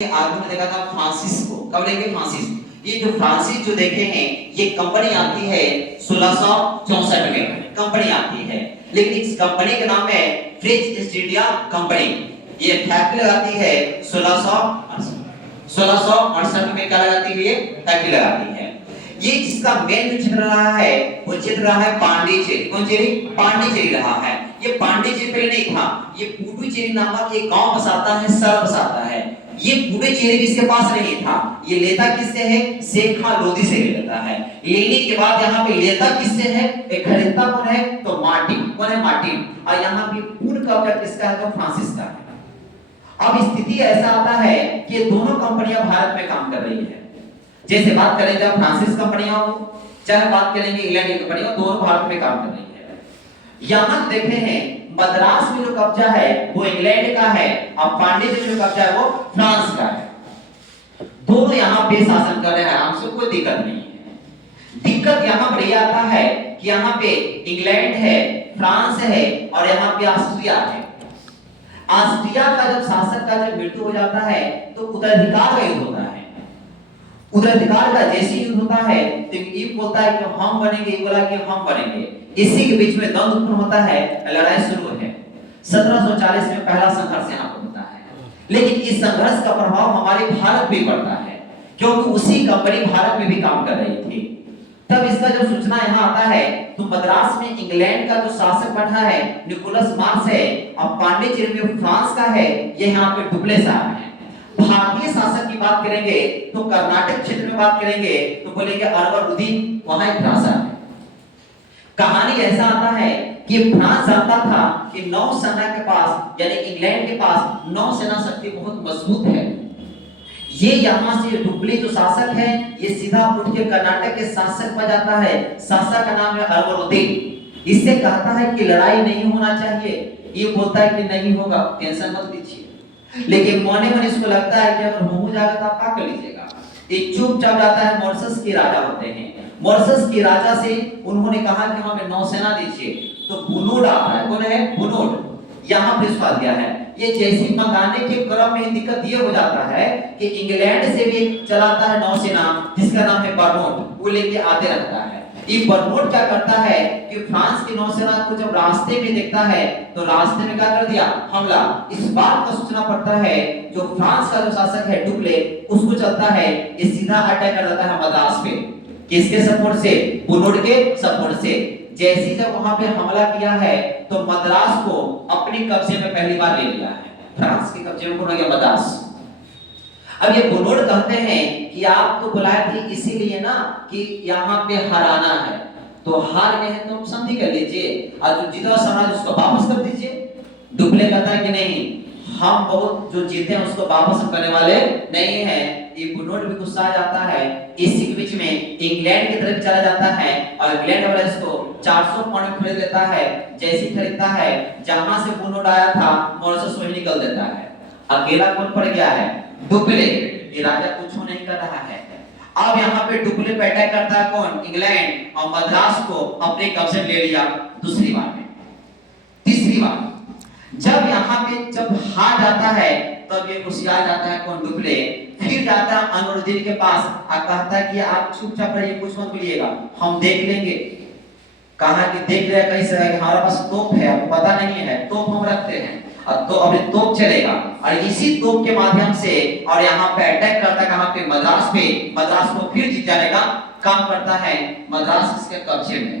आगे में देखा था फ्रांसिस को, कब लेंगे फ्रांसिस। ये जो फ्रांसिस जो देखे हैं ये कंपनी आती है 1664 में कंपनी आती है, लेकिन इस कंपनी का नाम है फ्रेंच ईस्ट इंडिया कंपनी। ये फैक्ट्री लगाती है 1668 में क्या लगाती है, ये फैक्ट्री लगाती है। ये जिसका मेन क्षेत्र रहा है वो क्षेत्र रहा है पांडिचेरी। कौन चेरी? पांडिचेरी रहा है। ये पांडिचेरी पहले नहीं था, ये पुडुचेरी नामक एक गांव बसाता है, शहर बसाता है। ये पुडुचेरी इसके पास नहीं था, ये लेता किससे है? शेखा लोदी से लेता है। लेने के बाद यहाँ पे लेता किससे है? एक खरीदता कौन है? तो मार्टिन। कौन है? मार्टिन। और यहाँ पे पूर्ण कब्जा किसका है? तो फ्रांसिस का है। अब स्थिति ऐसा आता है कि दोनों कंपनियां भारत में काम कर रही है। जैसे बात करें जब फ्रांसिस कंपनियां हो, चाहे बात करेंगे इंग्लैंड की कंपनियां, दोनों भारत में काम कर रही है। यहां देखे हैं मद्रास में जो कब्जा है वो इंग्लैंड का है और पांडिचेरी में जो कब्जा है वो फ्रांस का है। दोनों यहां पे शासन कर रहे हैं, आराम से, कोई दिक्कत नहीं है। दिक्कत यहां पर यह आता है कि यहां पे इंग्लैंड है, फ्रांस है और यहां पे ऑस्ट्रिया है। ऑस्ट्रिया का जब शासक का जब मृत्यु हो जाता है तो उत्तराधिकार का युद्ध होता है। उत्तराधिकार का जैसे युद्ध होता है तो ये बोलता है कि हम बनेंगे, ये बोला कि हम बनेंगे। इसी के बीच में द्वंद्व उत्पन्न होता है, लड़ाई शुरू है। 1740 में पहला संघर्ष यहाँ पर होता है। लेकिन इस संघर्ष का प्रभाव हमारे भारत पे पड़ता है, क्योंकि उसी कंपनी भारत में भी काम कर रही थी। तब इसका जब सूचना यहाँ आता है तो मद्रास में इंग्लैंड का जो शासक बैठा है निकोलस मार्स है और पांडिचेरी में फ्रांस का है, ये यहाँ पे डुप्लेस साहब है। भारतीय शासक की बात करेंगे तो कर्नाटक क्षेत्र में बात करेंगे तो बोलेंगे अनवरुद्दीन, वहां एक राजा है। कहानी ऐसा आता है कि फ्रांस जानता था कि नौसेना के पास यानी इंग्लैंड के पास नौसेना शक्ति बहुत मजबूत है। ये यहां से डुप्ले जो शासक है ये सीधा उठ के कर्नाटक के शासक पर जाता है। शासक का नाम है अनवरुद्दीन। इससे कहता है कि लड़ाई नहीं होना चाहिए। ये बोलता है कि नहीं होगा, टेंशन मत लीजिए। लेकिन मने मन इसको लगता है कि अगर हो जाएगा तो आप क्या कर लीजिएगा। एक चुपचाप जाता है, मॉरिशस के राजा होते हैं। मॉरिशस के राजा से उन्होंने कहा कि हमें नौसेना दीजिए। तो बुनोड आता है। कौन है? बुनोड। यहाँ पे इसका दिया है। ये जैसी मंगाने के क्रम में दिक्कत ये हो जाता है कि इंग्लैंड से भी चलाता है नौसेना जिसका नाम है बर्नोट, वो लेके आते रहता है। ये बर्नोट क्या करता है कि फ्रांस की नौसेना को जब रास्ते में देखता है तो रास्ते में क्या कर दिया? हमला। इस बात का सूचना पड़ता है जो फ्रांस का जो शासक है डुप्ले, उसको चलता है ये सीधा अटैक कर देता है मद्रास पे। किसके सपोर्ट से? बुनोड के सपोर्ट से। जैसे जब वहां पे हमला किया है तो मद्रास को अपने कब्जे में पहली बार ले लिया है। फ्रांस के कब्जे में कौन हो गया? मद्रास। अब ये बुनोड कहते हैं कि आप तो बुलाए थे इसीलिए ना कि यहाँ पे हराना है, तो हार गए हैं तो हम संधि कर लीजिए और जो जीता साम्राज्य उसको वापस कर दीजिए। डुप्ले कहता है कि नहीं, हम बहुत जो जीते हैं उसको वापस करने वाले नहीं हैं। ये बुनोड भी गुस्सा आ जाता है। इसी के बीच में इंग्लैंड की तरफ चला जाता है और इंग्लैंड वाला इसको 400 पाउंड खरीद लेता है। जैसे खरीदता है जहां से बुनोड आया था मॉरिशस वही निकल देता है। अकेला कौन पड़ गया है? डुप्ले। ये राजा कुछ नहीं कर रहा है। अब यहाँ पे डुप्ले पे अटैक करता है कौन? इंग्लैंड, और मद्रास को अपने कब्जे ले लिया। दूसरी बार में, तीसरी बार जब यहाँ पे जब हार जाता है तब ये होशियार जाता है कौन? डुप्ले। फिर जाता है अनवरुद्दीन के पास और कहता है कि आप चुपचाप रहिए, कुछ मत बोलिएगा, हम देख लेंगे। कहा कि देख रहे कैसे है? हमारे पास तोप है, आपको पता नहीं है, तोप हम रखते हैं और तो अभी तोप चलेगा और इसी तोप के माध्यम से और यहाँ पे अटैक करता है कहां पे? मद्रास पे। मद्रास को फिर जीत जाने का काम करता है। मद्रास इसके कब्जे में।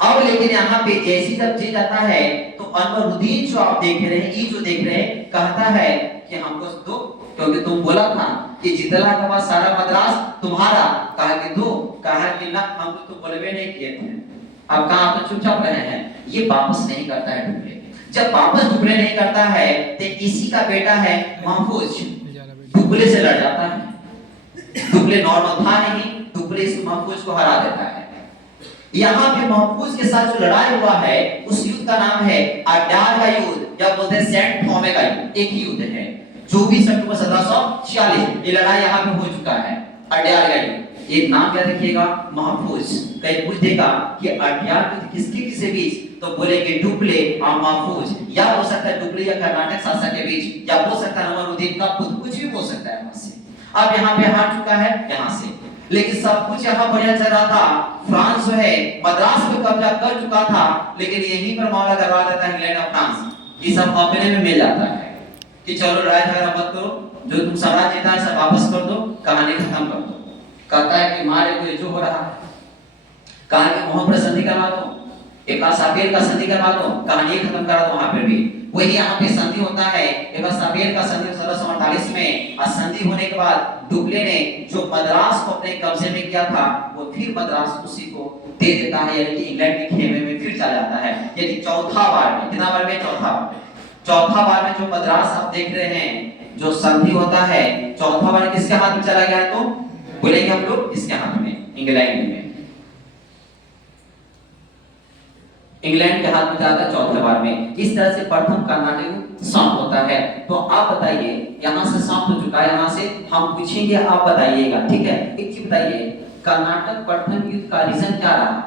अब लेकिन यहाँ पे जैसी जब जीत जाता है तो अनवरुद्दीन जो आप देख रहे हैं, ये जो देख रहे हैं, कहता है कि हमको दो, क्योंकि तुम बोला था कि जितला के बाद सारा मद्रास तुम्हारा। कहा कि दो। कहा कि ना, हम तो बोलवे नहीं किए थे, अब कहां तो चुपचाप रहे हैं। ये वापस नहीं करता है डुप्ले। जब वापस डुप्ले नहीं करता है तो इसी का बेटा है महफूज, डुप्ले से लड़ जाता है। डुप्ले नॉर्मल था नहीं, डुप्ले इस महफूज को हरा देता है। यहाँ पे महफूज के साथ जो लड़ाई हुआ है उस युद्ध का नाम है अड्यार का युद्ध, या बोलते हैं सेंट थॉमे का युद्ध। एक ही युद्ध है 24 अक्टूबर 1746। ये लड़ाई यहाँ पे हो चुका है, अड्यार का युद्ध। एक नाम क्या रखिएगा, महफूज। कहीं पूछ देगा कि अज्ञात युद्ध किसके किसके बीच, तो बोलेंगे डुप्ले और महफूज, या हो सकता है डुप्ले या कर्नाटक शासक के बीच, या हो सकता है नवाबुद्दीन का खुद, कुछ भी हो सकता है वहां से। अब यहाँ पे हार चुका है यहाँ से, लेकिन सब कुछ यहाँ बढ़िया चल रहा था। फ्रांस जो है मद्रास पे कब्जा कर चुका था, लेकिन यहीं पर मामला करवा देता है इंग्लैंड और फ्रांस, ये सब अपने में मिल जाता है कि चलो लड़ाई झगड़ा मत करो, जो तुम स्वराज जीता है सब वापस कर दो, कहानी खत्म कर दो। कहता है कि मारे को जो हो रहा है, कहानी के मोह पर संधि करवा दो, एक सापेर का संधि करवा दो, कहानी खत्म करा दो। वहां पर भी वही यहाँ पे संधि होता है, एक सापेर का संधि 1648 में, और संधि होने के बाद डुप्ले ने जो मद्रास को अपने कब्जे में किया था, वो फिर मद्रास उसी को दे देता है, यानी कि इंग्लैंड के खेमे में फिर चला जाता है। यदि चौथा बार में, कितना बार में, चौथा बार में जो मद्रास आप देख रहे हैं, जो संधि होता है, चौथा बार किसके हाथ में चला गया, तो बोलेंगे हम लोग इसके हाथ में, इंग्लैंड में, इंग्लैंड के हाथ में जाता है चौथे बार में। इस तरह से प्रथम कर्नाटक समाप्त होता है। तो आप बताइए, यहाँ से समाप्त हो चुका है, यहाँ से हम पूछेंगे, आप बताइएगा, ठीक है। एक चीज बताइए, कर्नाटक प्रथम युद्ध का रीजन क्या रहा?